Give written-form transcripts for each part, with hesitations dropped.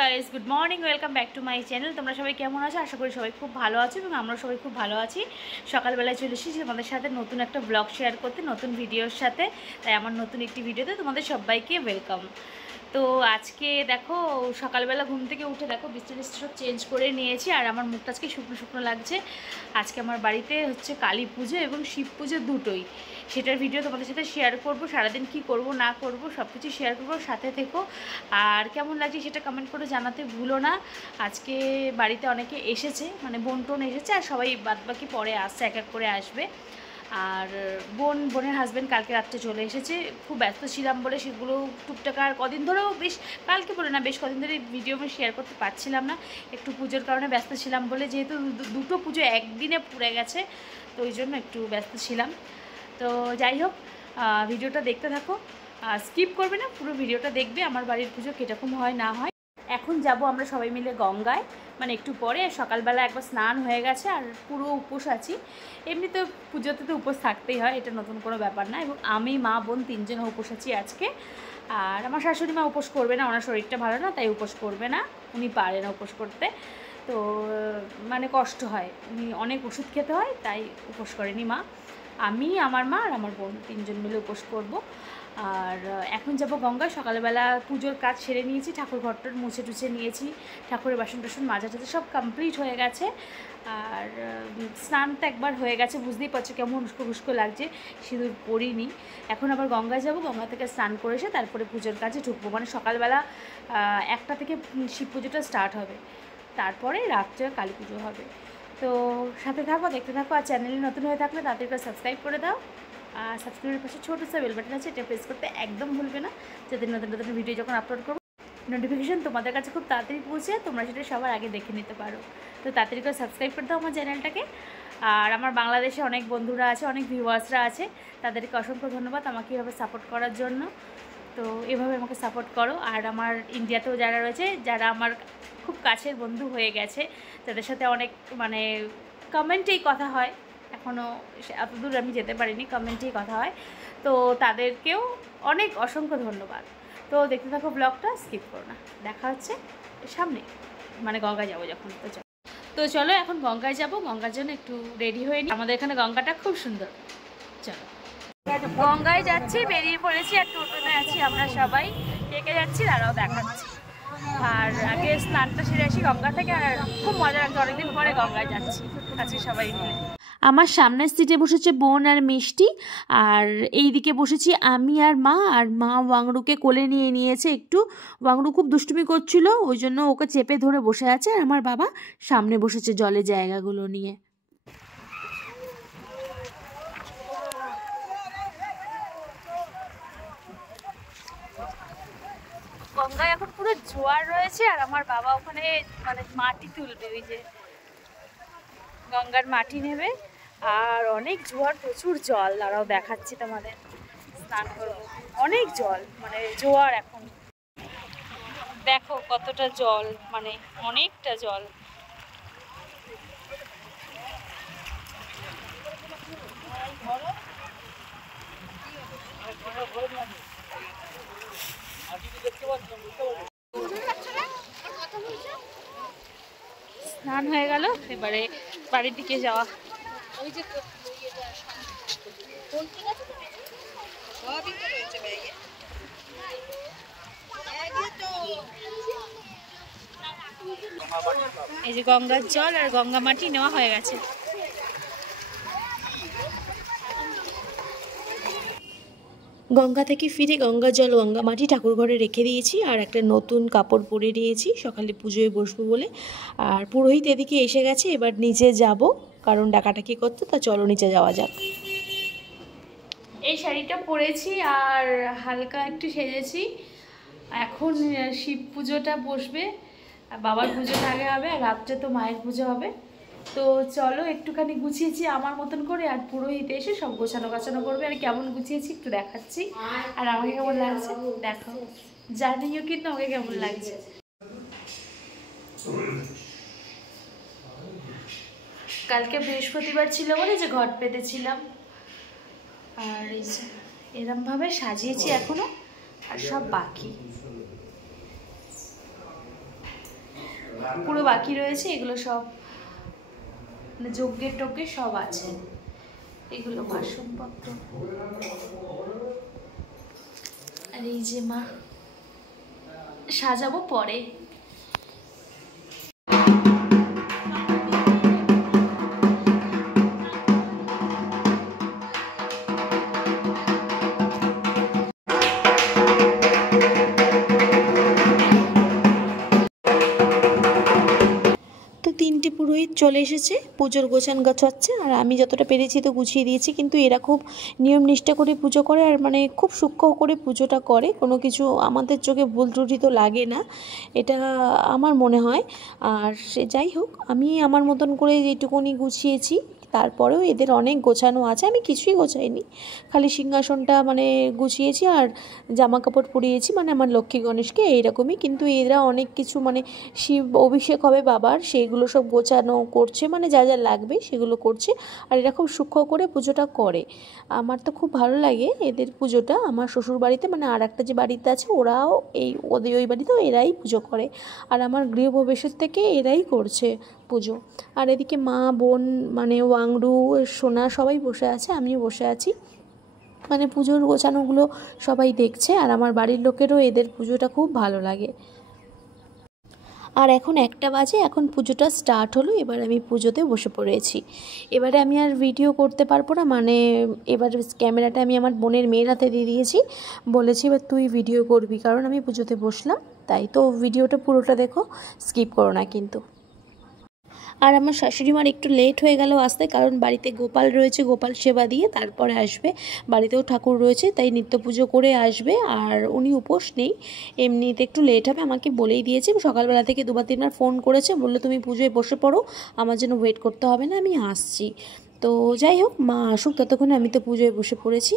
Guys, good morning, welcome back to my channel. তোমরা সবাই কেমন আছো? আশা করি সবাই খুব ভালো আছো এবং আমরা সবাই খুব ভালো আছি। সকালবেলায় চলে এসেছি তোমাদের সাথে নতুন একটা ব্লগ শেয়ার করতে, নতুন ভিডিওর সাথে। তাই আমার নতুন একটি ভিডিওতে তোমাদের সবাইকে ওয়েলকাম। তো আজকে দেখো সকালবেলা ঘুম থেকে উঠে দেখো বিছানা সব চেঞ্জ করে নিয়েছি আর আমার মুখটা আজকে শুকনো শুকনো লাগছে। আজকে আমার বাড়িতে হচ্ছে কালী পুজো এবং শিব পুজো দুটোই, সেটার ভিডিও তোমাদের সাথে শেয়ার করব। সারাদিন কি করব না করব সব কিছু শেয়ার করবো, সাথে থেকো। আর কেমন লাগছে সেটা কমেন্ট করে জানাতে ভুলো না। আজকে বাড়িতে অনেকে এসেছে, মানে বোন টোন এসেছে, আর সবাই বাদবাকি পরে আসছে, এক এক করে আসবে। আর বোনের হাজব্যান্ড কালকে রাত্রে চলে এসেছে। খুব ব্যস্ত ছিলাম বলে সেগুলো টুকটাক আর কদিন ধরেও কালকে বলে না, বেশ কদিন ধরে ভিডিও আমি শেয়ার করতে পারছিলাম না, একটু পুজোর কারণে ব্যস্ত ছিলাম বলে, যেহেতু দুটো পুজো একদিনে পুড়ে গেছে, তো ওই জন্য একটু ব্যস্ত ছিলাম। তো যাই হোক, ভিডিওটা দেখতে থাকো, স্কিপ করবে না, পুরো ভিডিওটা দেখবে আমার বাড়ির পুজো কীরকম হয় না হয়। এখন যাব আমরা সবাই মিলে গঙ্গায়, মানে একটু পরে। সকালবেলা একবার স্নান হয়ে গেছে আর পুরো উপোস আছি। এমনি তো পুজোতে তো উপোস থাকতেই হয়, এটা নতুন কোনো ব্যাপার না। এবং আমি, মা, বোন তিনজন উপোস আছি আজকে। আর আমার শাশুড়ি মা উপোস করবে না, ওনার শরীরটা ভালো না, তাই উপোস করবে না, উনি পারে না উপোস করতে। তো মানে কষ্ট হয়, উনি অনেক ওষুধ খেতে হয়, তাই উপোস করেনি মা। আমি, আমার মা আর আমার বোন তিনজন মিলে উপোস করব। আর এখন যাব গঙ্গায়। সকালবেলা পুজোর কাজ সেরে নিয়েছি, ঠাকুর ঘরটার মুছে টুছে নিয়েছি, ঠাকুরের বাসন টাসন মাজা টাজা সব কমপ্লিট হয়ে গেছে। আর স্নানটা একবার হয়ে গেছে, বুঝতেই পারছো কেমন উস্কো উস্কো লাগছে, সিঁদুর পরিনি। এখন আবার গঙ্গায় যাব, গঙ্গা থেকে স্নান করে এসে তারপরে পুজোর কাজে ঢুকবো। মানে সকালবেলা 1টা থেকে শিব পুজোটা স্টার্ট হবে, তারপরে রাত্রে কালী পুজো হবে। তো সাথে থাকো, দেখতে থাকো। আর চ্যানেলে নতুন হয়ে থাকলে তাড়াতাড়ি করে সাবস্ক্রাইব করে দাও। আর সাবস্ক্রাইবের পাশে ছোটো সা বেল বাটন আছে, এটা প্রেস করতে একদম ভুলবে না, যাতে নতুন নতুন ভিডিও যখন আপলোড করবো নোটিফিকেশান তোমাদের কাছে খুব তাড়াতাড়ি পৌঁছে তোমরা সেটা সবার আগে দেখে নিতে পারো। তো তাড়াতাড়ি করে সাবস্ক্রাইব করে দাও আমার চ্যানেলটাকে। আর আমার বাংলাদেশে অনেক বন্ধুরা আছে, অনেক ভিউয়ার্সরা আছে, তাদেরকে অসংখ্য ধন্যবাদ আমাকে এভাবে সাপোর্ট করার জন্য। তো এভাবে আমাকে সাপোর্ট করো। আর আমার ইন্ডিয়াতেও যারা রয়েছে, যারা আমার খুব কাছের বন্ধু হয়ে গেছে, তাদের সাথে অনেক মানে কমেন্টেই কথা হয়, এখনও এতদূর আমি যেতে পারিনি, কমেন্টেই কথা হয়, তো তাদেরকেও অনেক অসংখ্য ধন্যবাদ। তো দেখতে থাকো ব্লগটা, স্কিপ করো না। দেখা হচ্ছে সামনে, মানে গঙ্গায় যাবো যখন। তো চলো এখন গঙ্গায় যাব, গঙ্গার জন্য একটু রেডি হয়ে নিই। আমাদের এখানে গঙ্গাটা খুব সুন্দর। চলো গঙ্গায় যাচ্ছি, বেরিয়ে পড়েছি আর টোটোতে আছি আমরা সবাই, ডেকে যাচ্ছি, তারাও দেখাচ্ছি। আর আগে স্নানটা সেরে আসি গঙ্গা থেকে, আর খুব মজা লাগছে, অনেকদিন পরে গঙ্গায় যাচ্ছি আজকে সবাই মিলে। আমার সামনের সিটে বসেছে বোন আর মিষ্টি, আর এই দিকে বসেছি আমি আর মা ওয়াংরুকে কোলে নিয়ে নিয়েছে একটু। ওয়াংরু খুব দুষ্টুমি করছিল, ওই জন্য ওকে চেপে ধরে বসে আছে। আর আমার বাবা সামনে বসেছে জলের জায়গাগুলো নিয়ে। গঙ্গায় এখন পুরো জোয়ার রয়েছে, আর আমার বাবা ওখানে মানে মাটি তুলবে, ওই যে গঙ্গার মাটি নেবে। আর অনেক জোয়ার, প্রচুর জল, দাঁড়াও দেখাচ্ছি তোমাদের। স্নান করবো, অনেক জল, মানে জোয়ার এখন দেখো কতটা জল, মানে অনেকটা জল। স্নান হয়ে গেল, এবারে বাড়ির দিকে যাওয়া। এই যে গঙ্গার জল আর গঙ্গা মাটি নেওয়া হয়ে গেছে। গঙ্গা থেকে ফিরে গঙ্গা জল, গঙ্গা মাটি ঠাকুর ঘরে রেখে দিয়েছি, আর একটা নতুন কাপড় পরে নিয়েছি, সকালে পুজোয় বসবো বলে। আর পুরোহিত এদিকে এসে গেছে, এবার নিচে যাব, কারণ ডাকাটাকি করতে। তা চলো নিচে যাওয়া যাক। এই শাড়িটা পরেছি আর হালকা একটু সেজেছি। এখন শিব পুজোটা বসবে, বাবার পুজোটা আগে হবে, আর রাত্রে তো মায়ের পুজো হবে। তো চলো একটুখানি গুছিয়েছি আমার মতন করে, আর পুরোহিত এসে সব গোছানো গাছানো করবে। আর কেমন গুছিয়েছি একটু দেখাচ্ছি, আর আমাকে কেমন লাগছে দেখো, জানিও কিন্তু আমাকে কেমন লাগছে। কালকে বৃহস্পতিবার ছিল বলে যে ঘট পেতেছিলাম, আর এই যে এরমভাবে সাজিয়েছি এখনো, আর সব বাকি। পুরো বাকি রয়েছে, এগুলো সব মানে যজ্ঞের টজ্ঞের সব আছে, এগুলো বাসনপত্র। আর এই যে মা, সাজাবো পরে। তিনটে পুরোহিত চলে এসেছে, পুজোর গোছান গাছাচ্ছে, আর আমি যতটা পেরেছি তো গুছিয়ে দিয়েছি। কিন্তু এরা খুব নিয়ম নিষ্ঠা করে পুজো করে, আর মানে খুব সূক্ষ্ম করে পুজোটা করে, কোনো কিছু আমাদের চোখে ভুল ত্রুটি তো লাগে না, এটা আমার মনে হয়। আর সে যাই হোক, আমি আমার মতন করে যেটুকুনি গুছিয়েছি, তারপরেও এদের অনেক গোছানো আছে, আমি কিছুই গোছাইনি, খালি সিংহাসনটা মানে গুছিয়েছি আর জামা কাপড় পরিয়েছি, মানে আমার লক্ষ্মী গণেশকে এইরকমই। কিন্তু এরা অনেক কিছু মানে শিব অভিষেক হবে বাবার, সেইগুলো সব গোছানো করছে, মানে যা যা লাগবে সেগুলো করছে। আর এরা খুব সূক্ষ্ম করে পুজোটা করে, আমার তো খুব ভালো লাগে এদের পুজোটা। আমার শ্বশুর বাড়িতে মানে আর একটা যে বাড়িতে আছে, ওরাও ওদের ওই বাড়িতেও এরাই পুজো করে, আর আমার গৃহপ্রবেশের থেকে এরাই করছে পুজো। আর এদিকে মা, বোন, মানে ওয়াংরু, সোনা সবাই বসে আছে, আমিও বসে আছি, মানে পুজোর গোছানোগুলো সবাই দেখছে। আর আমার বাড়ির লোকেরও এদের পুজোটা খুব ভালো লাগে। আর এখন 1টা বাজে, এখন পুজোটা স্টার্ট হলো, এবার আমি পুজোতে বসে পড়েছি। এবারে আমি আর ভিডিও করতে পারবো না, মানে এবার ক্যামেরাটা আমি আমার বোনের মেয়ের হাতে দিয়ে দিয়েছি, বলেছি এবার তুই ভিডিও করবি, কারণ আমি পুজোতে বসলাম তাই। তো ভিডিওটা পুরোটা দেখো, স্কিপ করো না কিন্তু। আর আমার শাশুড়ি মার একটু লেট হয়ে গেল আসতে, কারণ বাড়িতে গোপাল রয়েছে, গোপাল সেবা দিয়ে তারপরে আসবে, বাড়িতেও ঠাকুর রয়েছে, তাই নিত্য পুজো করে আসবে। আর উনি উপোস নেই, এমনিতে একটু লেট হবে, আমাকে বলেই দিয়েছে। সকালবেলা থেকে 2-3বার ফোন করেছে, বললো তুমি পুজোয় বসে পড়ো, আমার জন্য ওয়েট করতে হবে না, আমি আসছি। তো যাই হোক, মা আসুক ততক্ষণে আমি তো পুজোয় বসে পড়েছি।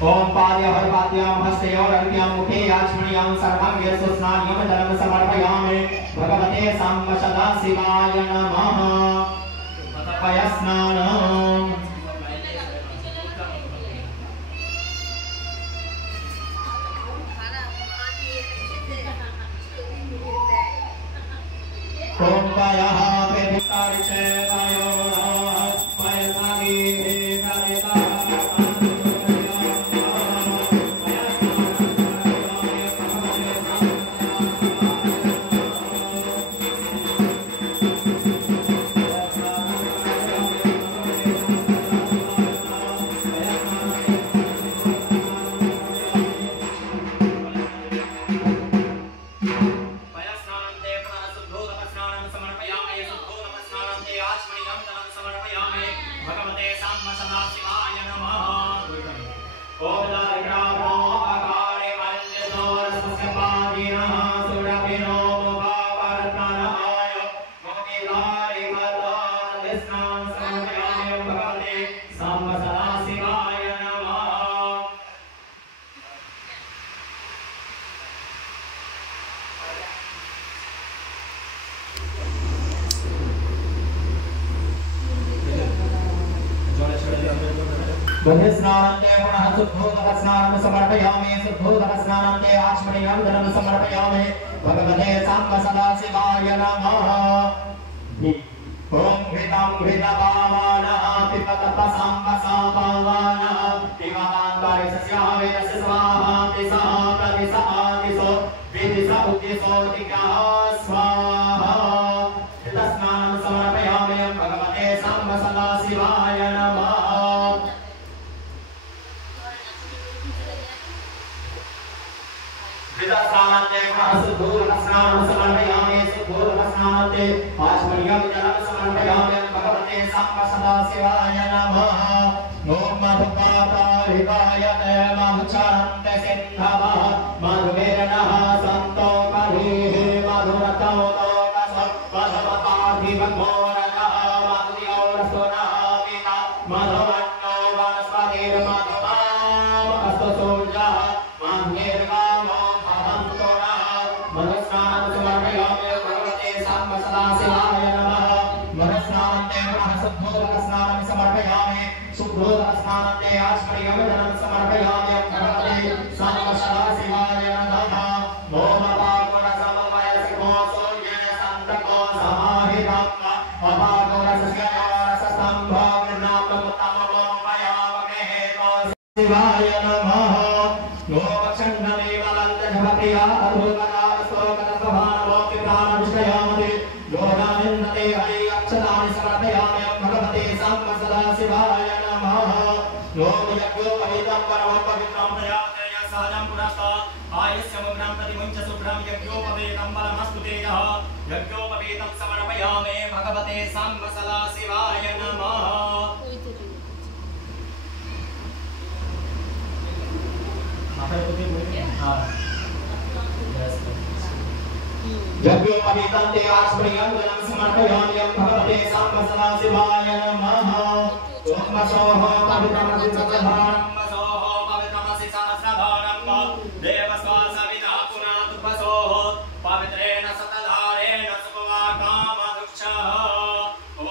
ओम पाद्याम हस्तयोरर्घ्यं मुखे याचमणीयं सर्वं यस्स्नान्यं जलं समर्पयामि भगवते सांब सदाशिवाय नमः पयस्नानम् ओम पायः पेभिकारिचे वायोराः पयसानि कारिता स्नानन्ते पुनः शुद्धोदकस्नानं समर्पयामि शुद्धोदकस्नानन्ते आचमनीयं जलं समर्पयामि भगवते सांब सदाशिवाय नमः ओम घृतं घृतपावनः पिबत सांब सापावनः पिबतान्तरिक्षस्य वेदस्य स्वाहा दिशः प्रतिशः दिशो विदिश उद्दिशो दिग्गः स्वाहा स्नानं समर्पयामि भगवते सांब सदाशिवाय नमः स्नानन्ते शुद्धोदकस्नानं समर्पयामि शुद्धोदकस्नानन्ते आचमनीयं जलं समर्पयामि भगवते सांब सदाशिवाय नमः ओम मधुपातारिकायते मधुचरन्ते सिन्धवः मधुमेरनः सन्तो कलिः मधुरतो लोकस मधुमताधिपमोरजः मधुयोरसुनः पिता मधुवन्नो वनस्पतिर्मधुमाम् अस्तु सूर्यः मधुर्गामो भवन्तु नः स्नानं समर्पयामि भगवते साम्ब सदा शिवाय नमः मधुस्नानन्ते महासुद्धोदकस्नानं समर्पयामि शुद्धोदकस्नानन्ते आचमनीयविधानं समर्पयामि भगवते साम्ब सदा शिवाय नमः ओम पावक समवाय सिको सूर्य संतको समाहितं शिवाय नमः ओम चंदने वलंदभप्रिया अधोगना स्तोकतभवानो विप्राणविषयामि योगानिन्दते हरि अक्षतानि समर्पयामि भगवते साम्ब सदा शिवाय नमः ओम यज्ञोपवीतं परमं पवित्रं प्रयाते यसानं पुनस्ता आयुष्यमुग्नं प्रतिमुञ्च शुभ्रं यज्ञोपवीतं बलमस्तु तेजः यज्ञोपवीतं समर्पयामि भगवते साम्ब सदा शिवाय नमः यज्ञोपवीतं ते आचमनीयं जलं समर्पयामि भगवते साम्ब सदा शिवाय नमः ओम सोह पवित्रमसि सहस्रधारं सोह पवित्रमसि सहस्रधारं देवस्वास विदा पुनातुपसोः पवित्रेण सतधारेण सुपवाकामदुक्षः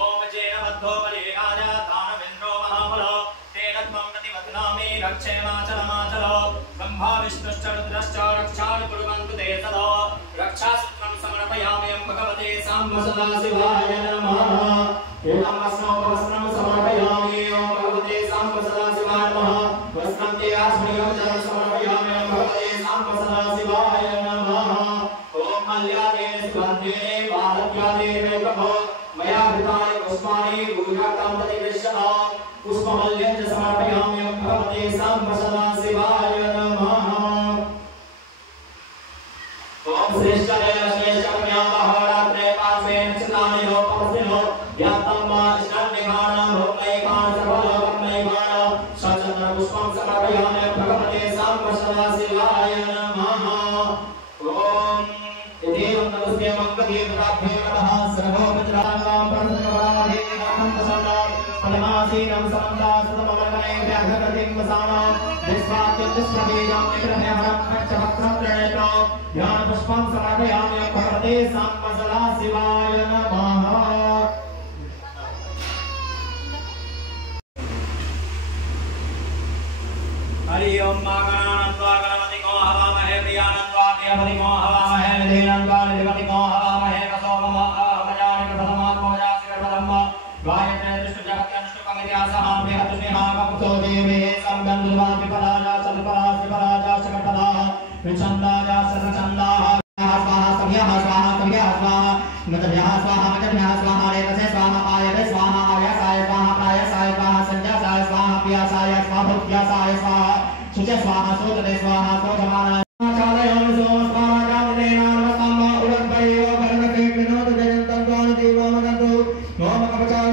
ओम जेन बद्धो बलिराज दानवेन्द्रो महाबलो तेन त्वं प्रतिवदनामि रक्षेमाचलमाचल ब्रह्मा विष्णुश्च रुद्रश्च रक्षान् कुर्वन्तु ते सदा रक्षासूत्रं समर्पयामि भगवते साम्ब सदा शिवाय नमः एतं वस्त्रं समर्पयामि भगवते साम्ब सदा शिवाय नमः वस्त्रं ते आचमनीयं जलं समर्पयामि भगवते साम्ब सदा शिवाय नमः ओम मल्यादेन सुगन्धेन भारत्यादेन प्रभो मया हृतानि पुष्पाणि पूजार्थं प्रतिगृह्यता पुष्पमल्यं च समर्पयामि भगवते साम्ब सदा शिवाय नमः ओम श्रेष्ठदेव श्रेष्ठकन्या महारात्रे पार्श्वेन चितानि लोकमस्तिनो यात्तं मा स्नानिहानं भोगैकान् सर्वलोकमैकान् सचन्द्र पुष्पं समर्पयामि भगवते साम्ब सदा शिवाय नमः ओम इदेवं नमस्ते मंगलीभ्यो नमः सर्वोपचाराणां परमपराधेनां प्रसन्नां पदमासीनं समन्तासतममर्गणे व्याघ्रगतिं वसानां विश्वात्युत्तिष्ठबीजं निग्रहहरं पञ्चवक्त्रं प्रणेतो ज्ञानपुष्पं समर्पयामि भगवते साम्ब सदा शिवाय नमः हरि ओम मागणानन्त्वा गणपतिको हवामहे प्रियानन्त्वा प्रियपतिको हवामहे निधीनन्त्वा निधिपतिको हवामहे कसोमो अहमजानि प्रथमात्मजासिरपदम्म गायत्रे दृष्टजगत्यनुष्टुकमित्यासः प्रियतुष्णिहाकपुतो देवे सम्बन्धुवा विपदाजा सत्परास्विपराजा शकटदाः विचन्दाजा सर्वचन्दाः स्वाहा सव्यः स्वाहा सव्यः स्वाहा मदभ्यः स्वाहा मदभ्यः स्वाहा रेतसे स्वाहा आयते स्वाहा आयसाय स्वाहा प्रायसाय स्वाहा संजासाय स्वाहा प्रियासाय स्वाहा भुक्त्यासाय स्वाहा शुच स्वाहा शोचते स्वाहा शोचमानाय चालयामि सोमस्वामाजामितेन नमस्तम्मा उदर्पयो भरतके विनोद जयन्तं त्वानि देवो मदन्तु ओम कवचाय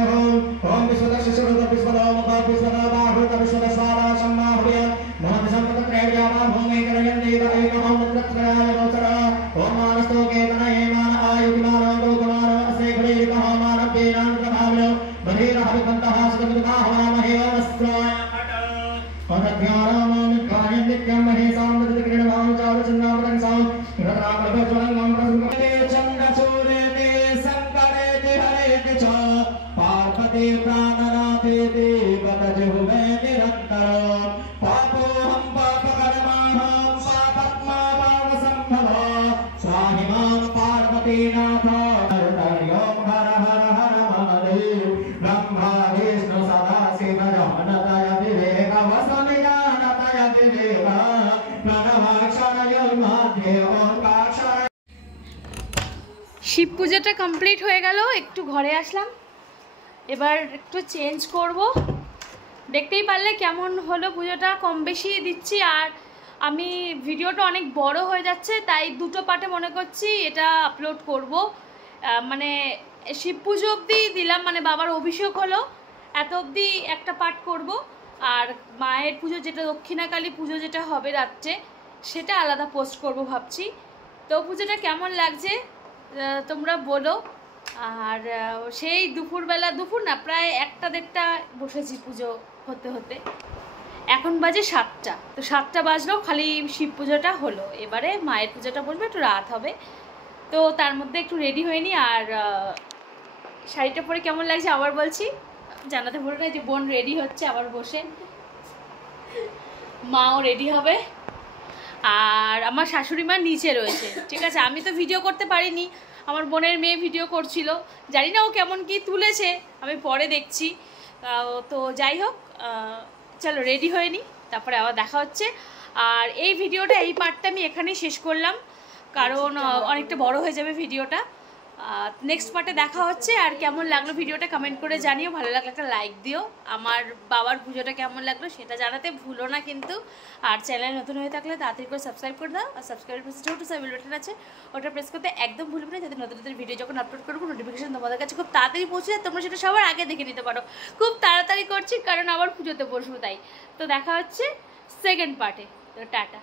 ओम विश्वदस्य सुरत विश्वदाम विश्वदाबाहुत विश्वदस्वादा सम्माहुय महाविसम्पतत्रैव्यामा भूमि करयन् देव एकमो मन्त्रत्रयाय नोचरा ओम मानस्तो केतनये मान आयुविमानो लोकमानो अस्य गुणैकः मानव्येनां प्रभावयो बधिरहविकन्तः सुगन्धः हवामहे अस्त्राय पदध्यानां नित्यं महेशां नदिक्रीडभां चारुचन्द्रावतं सां रत्नाप्रभज्वलं प्रसुमते चन्द्रचूरेते शङ्करेते हरेते च पार्वती प्राणनाथे देवतजुहुमे निरन्तरं पापोऽहं पापकर्माहं पापत्मा पापसम्भवा स्वाहिमां पार्वतीनाथ हरिओं हर हर हर महादेव ब्रह्मा विष्णु सदा शिव जानतय विवेक वसमिजानतय विवेक प्रणवाक्षरयोर्मध्ये ओंकाक्षर শিব পূজাটা কমপ্লিট হয়ে গেল, একটু ঘরে আসলাম, এবার একটু চেঞ্জ করব। দেখতেই পারলে কেমন হলো পুজোটা, কম বেশি দিচ্ছি। আর আমি ভিডিওটা অনেক বড় হয়ে যাচ্ছে, তাই দুটো পার্টে মনে করছি এটা আপলোড করব। মানে শিব পুজো অবধি দিলাম, মানে বাবার অভিষেক হলো এত অবধি একটা পার্ট করব, আর মায়ের পুজো যেটা দক্ষিণাকালী পুজো যেটা হবে রাত্রে, সেটা আলাদা পোস্ট করব ভাবছি। তো পুজোটা কেমন লাগছে তোমরা বলো। আর সেই দুপুরবেলা, দুপুর না প্রায় 1টা-1:30 বসেছি পুজো হতে হতে, এখন বাজে 7টা। তো 7টা বাজলেও খালি শিব পুজোটা হলো, এবারে মায়ের পুজোটা বলবে একটু রাত হবে। তো তার মধ্যে একটু রেডি হয়নি। আর শাড়িটা পরে কেমন লাগছে আবার বলছি, জানাতে ভুলো না যে বোন রেডি হচ্ছে আবার বসে, মাও রেডি হবে, আর আমার শাশুড়ি মা নিচে রয়েছে। ঠিক আছে, আমি তো ভিডিও করতে পারিনি, আমার বোনের মেয়ে ভিডিও করছিল, জানি না ও কেমন কি তুলেছে, আমি পরে দেখছি। তো যাই হোক, চলো রেডি হয়ে নি, তারপরে আবার দেখা হচ্ছে। আর এই ভিডিওটা, এই পার্টটা আমি এখানেই শেষ করলাম, কারণ অনেকটা বড় হয়ে যাবে ভিডিওটা। নেক্সট পার্টে দেখা হচ্ছে। আর কেমন লাগলো ভিডিওটা কমেন্ট করে জানিও, ভালো লাগলে একটা লাইক দিও, আমার বাবার পুজোটা কেমন লাগলো সেটা জানাতে ভুলো না কিন্তু। আর চ্যানেল নতুন হয়ে থাকলে তাড়াতাড়ি করে সাবস্ক্রাইব করে দাও, আর সাবস্ক্রাইবের পাশে ছোটো বেল বাটন আছে, ওটা প্রেস করতে একদম ভুলবে না, যাতে নতুন নতুন ভিডিও যখন আপলোড করবো নোটিফিকেশন তোমাদের কাছে খুব তাড়াতাড়ি পৌঁছে যায়, তোমরা সেটা সবার আগে দেখে নিতে পারো। খুব তাড়াতাড়ি করছি কারণ আবার পুজোতে বসবো তাই। তো দেখা হচ্ছে সেকেন্ড পার্টে, তো টাটা।